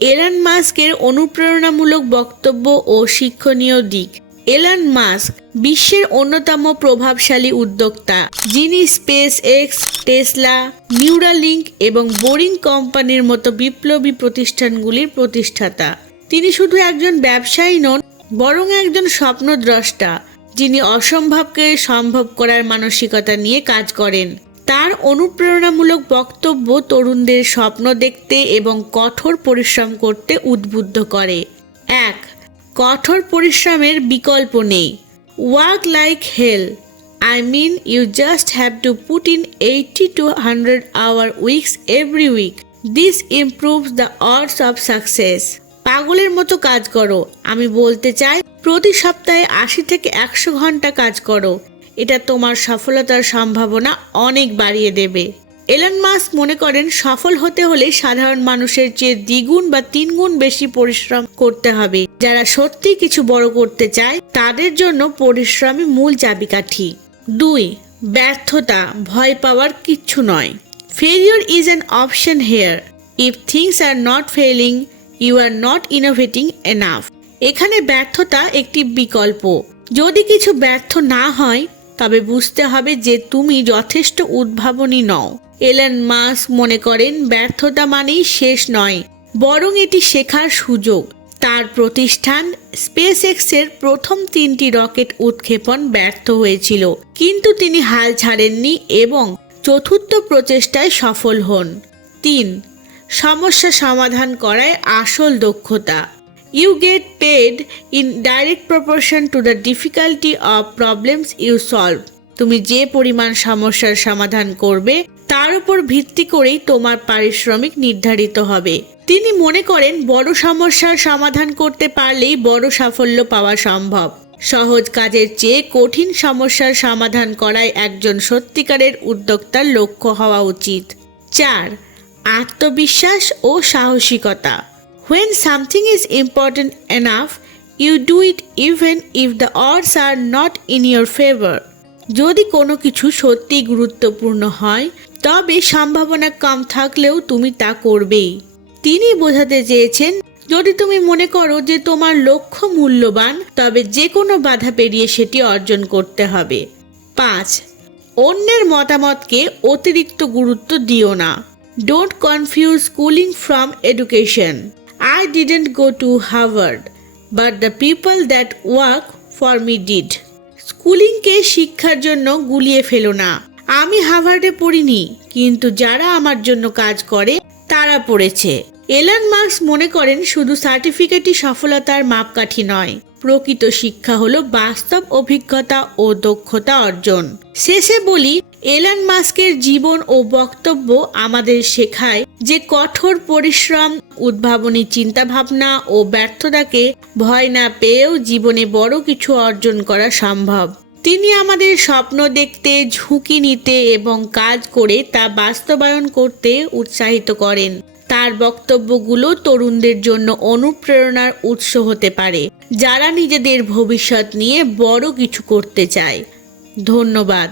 Elon মাস্কের অনুপ্রেরণামূলক বক্তব্য ও শিক্ষণীয় দিক। এলন মাস্ক বিশ্বের অন্যতম প্রভাবশালী উদ্যোক্তা, যিনি স্পেস এক্স, টেসলা, নিউরালিঙ্ক এবং বোরিং কোম্পানির মতো বিপ্লবী প্রতিষ্ঠানগুলির প্রতিষ্ঠাতা। তিনি শুধু একজন ব্যবসায়ী নন, বরং একজন স্বপ্নদ্রষ্টা, যিনি অসম্ভবকে সম্ভব করার মানসিকতা নিয়ে কাজ করেন। তার অনুপ্রেরণামূলক বক্তব্য তরুণদের স্বপ্ন দেখতে এবং কঠোর পরিশ্রম করতে উদ্বুদ্ধ করে। 1. কঠোর পরিশ্রমের বিকল্প নেই। Work like hell. I mean, you just have to put in 80 to 100 hour weeks every week. This improves the odds of success. পাগলের মতো কাজ করো। আমি বলতে চাই, প্রতি সপ্তাহে 80 থেকে 100 ঘন্টা কাজ করো। এটা তোমার সফলতার সম্ভাবনা অনেক বাড়িয়ে দেবে। এলন মাস্ক মনে করেন, সফল হতে হলে সাধারণ মানুষের চেয়ে দ্বিগুণ বা 3 গুণ বেশি পরিশ্রম করতে হবে। যারা সত্যি কিছু বড় করতে চায়, তাদের জন্য পরিশ্রমই মূল চাবিকাঠি। 2. ব্যর্থতা ভয় পাওয়ার কিচ্ছু নয়। Failure is an option here. If things are not failing, you are not innovating enough. এখানে ব্যর্থতা একটি বিকল্প। যদি কিছু ব্যর্থ না হয়, তবে বুঝতে হবে যে তুমি যথেষ্ট উদ্ভাবনী নও। এলন মাস্ক মনে করেন, ব্যর্থতা মানেই শেষ নয়, বরং এটি শেখার সুযোগ। তার প্রতিষ্ঠান স্পেস এক্সের প্রথম 3টি রকেট উৎক্ষেপণ ব্যর্থ হয়েছিল, কিন্তু তিনি হাল ছাড়েননি এবং চতুর্থ প্রচেষ্টায় সফল হন। 3. সমস্যা সমাধান করায় আসল দক্ষতা। You get paid in direct proportion to the difficulty of problems you solve. তুমি যে পরিমাণ সমস্যার সমাধান করবে, তার উপর ভিত্তি করেই তোমার পারিশ্রমিক নির্ধারিত হবে। তিনি মনে করেন, বড় সমস্যার সমাধান করতে পারলেই বড় সাফল্য পাওয়া সম্ভব। সহজ কাজের চেয়ে কঠিন সমস্যার সমাধান করাই একজন সত্যিকারের উদ্যোক্তার লক্ষ্য হওয়া উচিত। 4. আত্মবিশ্বাস ও সাহসিকতা। When something is important enough, you do it even if the odds are not in your favor. যদি কোনো কিছু সত্যি গুরুত্বপূর্ণ হয়, তবে সম্ভাবনা কম থাকলেও তুমি তা করবেই। তিনি বোঝাতে চেয়েছেন, যদি তুমি মনে করো যে তোমার লক্ষ্য মূল্যবান, তবে যে কোনো বাধা পেরিয়ে সেটি অর্জন করতে হবে। 5. অন্যের মতামতকে অতিরিক্ত গুরুত্ব দিও না। Don't confuse schooling from education. I didn't go to Harvard, but the people that work for me did. স্কুলিংকে শিক্ষার জন্য গুলিয়ে ফেলো না। আমি হার্ভার্ডে পড়িনি, কিন্তু যারা আমার জন্য কাজ করে তারা পড়েছে। এলন মাস্ক মনে করেন, শুধু সার্টিফিকেটই সফলতার মাপকাঠি নয়, প্রকৃত শিক্ষা হলো বাস্তব অভিজ্ঞতা ও দক্ষতা অর্জন। শেষে বলি, এলন মাস্কের জীবন ও বক্তব্য আমাদের শেখায় যে কঠোর পরিশ্রম, উদ্ভাবনী চিন্তাভাবনা ও ব্যর্থতাকে ভয় না পেয়েও জীবনে বড় কিছু অর্জন করা সম্ভব। তিনি আমাদের স্বপ্ন দেখতে, ঝুঁকি নিতে এবং কাজ করে তা বাস্তবায়ন করতে উৎসাহিত করেন। তার বক্তব্যগুলো তরুণদের জন্য অনুপ্রেরণার উৎস হতে পারে, যারা নিজেদের ভবিষ্যৎ নিয়ে বড় কিছু করতে চায়। ধন্যবাদ।